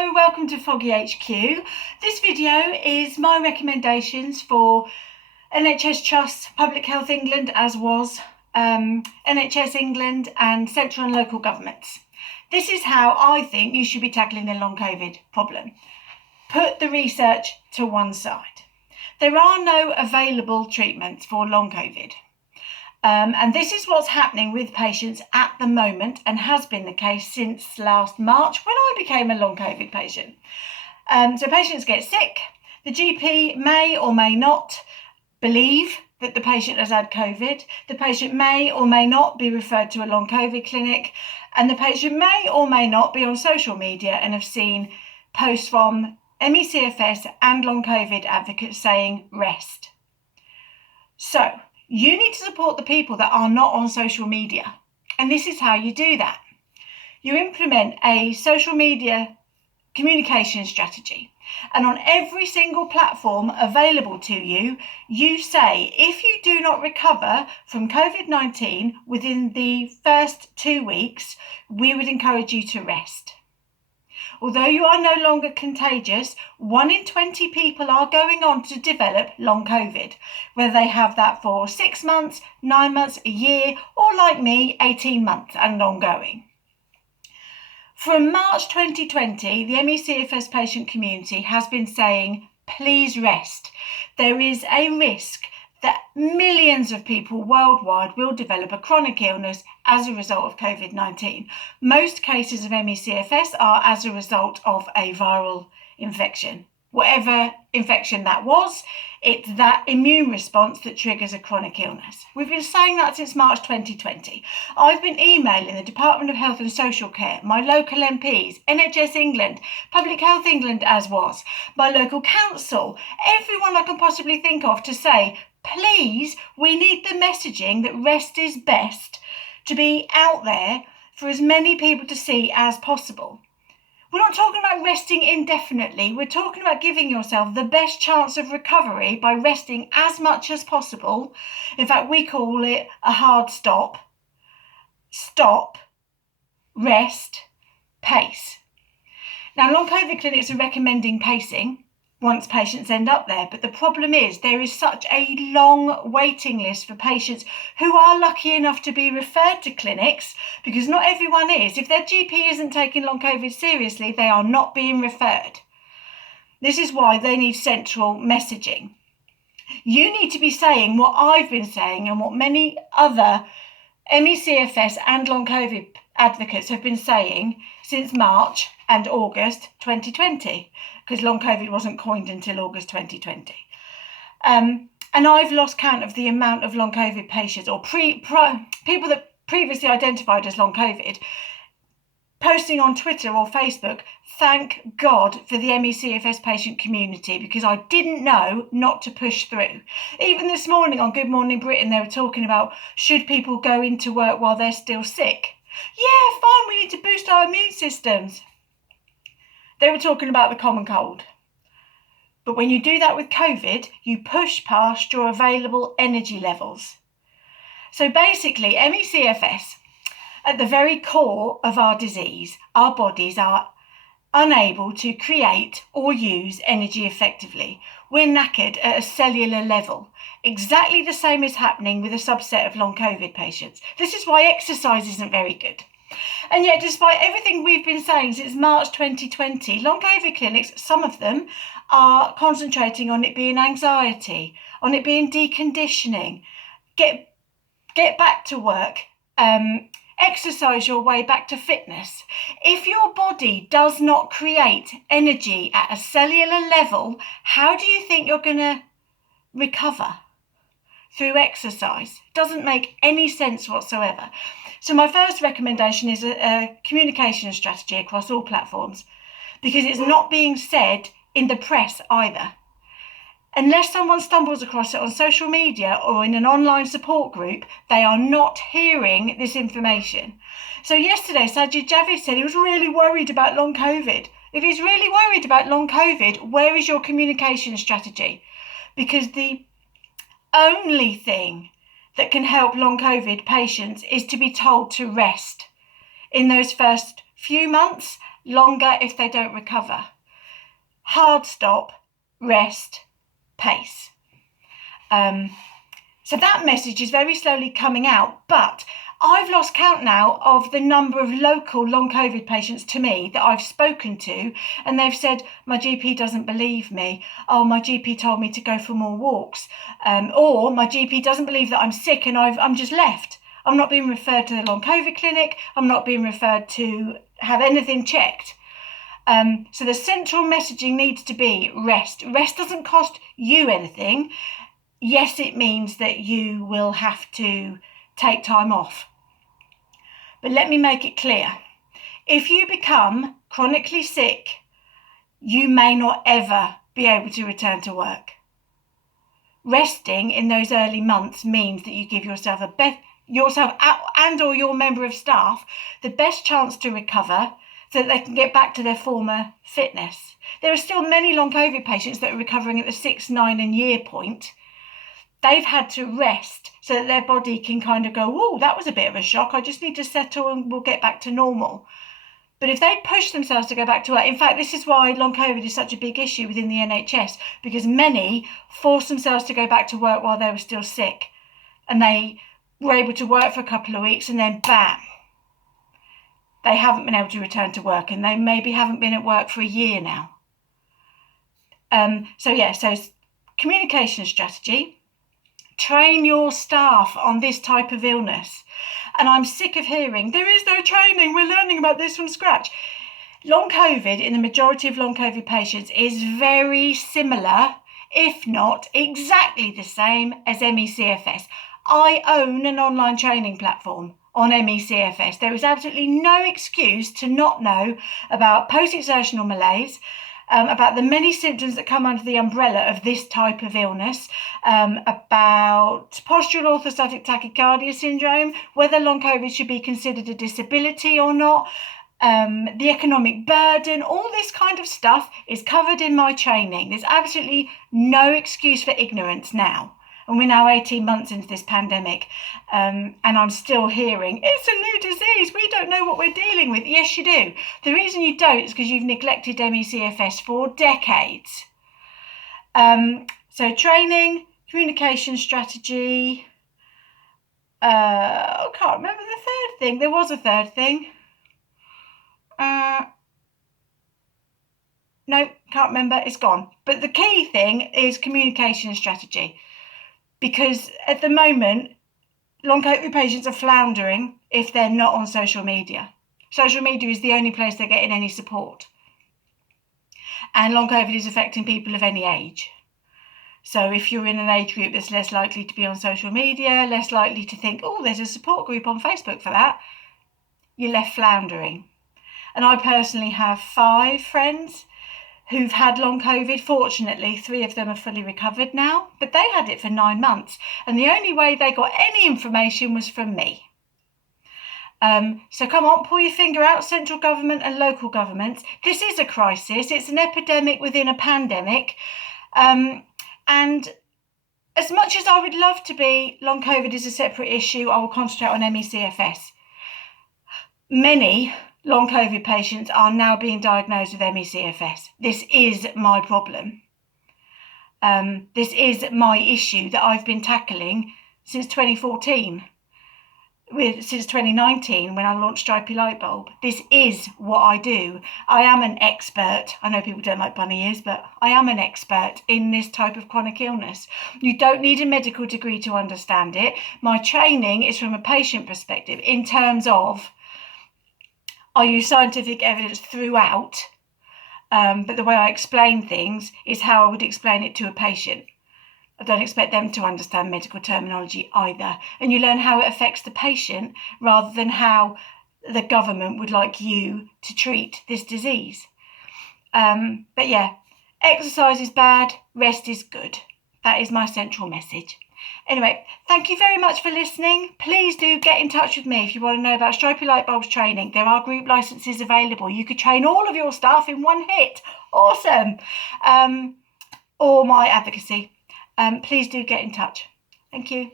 Hello, welcome to Foggy HQ. This video is my recommendations for NHS Trust, Public Health England as was, NHS England and central and local governments. This is how I think you should be tackling the long COVID problem. Put the research to one side. There are no available treatments for long COVID. And this is what's happening with patients at the moment and has been the case since last March when I became a long COVID patient. So patients get sick. The GP may or may not believe that the patient has had COVID. The patient may or may not be referred to a long COVID clinic. And the patient may or may not be on social media and have seen posts from MECFS and long COVID advocates saying rest. So you need to support the people that are not on social media. And this is how you do that. You implement a social media communication strategy. And on every single platform available to you, you say, if you do not recover from COVID-19 within the first 2 weeks, we would encourage you to rest. Although you are no longer contagious, 1 in 20 people are going on to develop long COVID, whether they have that for 6 months, 9 months, a year, or like me, 18 months and ongoing. From March 2020, the MECFS patient community has been saying, please rest. There is a risk that millions of people worldwide will develop a chronic illness as a result of COVID-19. Most cases of MECFS are as a result of a viral infection. Whatever infection that was, it's that immune response that triggers a chronic illness. We've been saying that since March 2020. I've been emailing the Department of Health and Social Care, my local MPs, NHS England, Public Health England as was, my local council, everyone I can possibly think of to say, please, we need the messaging that rest is best to be out there for as many people to see as possible. We're not talking about resting indefinitely. We're talking about giving yourself the best chance of recovery by resting as much as possible. In fact, we call it a hard stop. Stop, rest, pace. Now, long COVID clinics are recommending pacing once patients end up there. But the problem is there is such a long waiting list for patients who are lucky enough to be referred to clinics, because not everyone is. If their GP isn't taking long COVID seriously, they are not being referred. This is why they need central messaging. You need to be saying what I've been saying and what many other MECFS and long COVID advocates have been saying since March and August 2020, because long COVID wasn't coined until August 2020. And I've lost count of the amount of long COVID patients or people that previously identified as long COVID posting on Twitter or Facebook, thank God for the MECFS patient community, because I didn't know not to push through. Even this morning on Good Morning Britain, they were talking about, should people go into work while they're still sick? Yeah, fine, we need to boost our immune systems. They were talking about the common cold. But when you do that with COVID, you push past your available energy levels. So basically, MECFS, at the very core of our disease, our bodies are unable to create or use energy effectively. We're knackered at a cellular level. Exactly the same is happening with a subset of long COVID patients. This is why exercise isn't very good. And yet, despite everything we've been saying since March 2020, long COVID clinics, some of them, are concentrating on it being anxiety, on it being deconditioning, get back to work, exercise your way back to fitness. If your body does not create energy at a cellular level, how do you think you're going to recover? Through exercise. Doesn't make any sense whatsoever. So my first recommendation is a communication strategy across all platforms, because it's not being said in the press either. Unless someone stumbles across it on social media or in an online support group, they are not hearing this information. So yesterday, Sajid Javid said he was really worried about long COVID. If he's really worried about long COVID, where is your communication strategy? Because the only thing that can help long COVID patients is to be told to rest. In those first few months, longer if they don't recover. Hard stop, rest, pace. So that message is very slowly coming out, but I've lost count now of the number of local long COVID patients to me that I've spoken to, and they've said, my GP doesn't believe me. Oh, my GP told me to go for more walks. Or my GP doesn't believe that I'm sick and I'm just left. I'm not being referred to the long COVID clinic. I'm not being referred to have anything checked. So the central messaging needs to be rest. Rest doesn't cost you anything. Yes, it means that you will have to take time off. But let me make it clear. If you become chronically sick, you may not ever be able to return to work. Resting in those early months means that you give yourself and or your member of staff the best chance to recover so that they can get back to their former fitness. There are still many long COVID patients that are recovering at the 6, 9 and year point. They've had to rest so that their body can kind of go, oh, that was a bit of a shock. I just need to settle and we'll get back to normal. But if they push themselves to go back to work, in fact, this is why long COVID is such a big issue within the NHS, because many forced themselves to go back to work while they were still sick. And they were able to work for a couple of weeks and then bam, they haven't been able to return to work, and they maybe haven't been at work for a year now. So communication strategy, train your staff on this type of illness. And I'm sick of hearing, there is no training, we're learning about this from scratch. Long COVID, in the majority of long COVID patients, is very similar, if not exactly the same as ME/CFS. I own an online training platform on ME/CFS. There is absolutely no excuse to not know about post-exertional malaise, about the many symptoms that come under the umbrella of this type of illness, about postural orthostatic tachycardia syndrome, whether long COVID should be considered a disability or not, the economic burden, all this kind of stuff is covered in my training. There's absolutely no excuse for ignorance now. And we're now 18 months into this pandemic, and I'm still hearing, it's a new disease, we don't know what we're dealing with. Yes, you do. The reason you don't is because you've neglected ME/CFS for decades. So training, communication strategy, I can't remember the third thing. There was a third thing. No, can't remember, it's gone. But the key thing is communication strategy. Because at the moment, long COVID patients are floundering if they're not on social media. Social media is the only place they're getting any support. And long COVID is affecting people of any age. So if you're in an age group that's less likely to be on social media, less likely to think, oh, there's a support group on Facebook for that, you're left floundering. And I personally have 5 friends who've had long COVID. Fortunately, 3 of them are fully recovered now, but they had it for 9 months. And the only way they got any information was from me. So come on, pull your finger out, central government and local governments. This is a crisis. It's an epidemic within a pandemic. And as much as I would love to be long COVID is a separate issue, I will concentrate on ME/CFS. Many long COVID patients are now being diagnosed with ME/CFS. This is my problem. This is my issue that I've been tackling since 2014, since 2019 when I launched Stripy Light Bulb. This is what I do. I am an expert. I know people don't like bunny ears, but I am an expert in this type of chronic illness. You don't need a medical degree to understand it. My training is from a patient perspective in terms of I use scientific evidence throughout, but the way I explain things is how I would explain it to a patient. I don't expect them to understand medical terminology either. And you learn how it affects the patient rather than how the government would like you to treat this disease. But yeah, exercise is bad, rest is good. That is my central message. Anyway, thank you very much for listening. Please do get in touch with me if you want to know about Stripy Light Bulbs training. There are group licenses available. You could train all of your staff in one hit. Awesome. Or my advocacy. Please do get in touch. Thank you.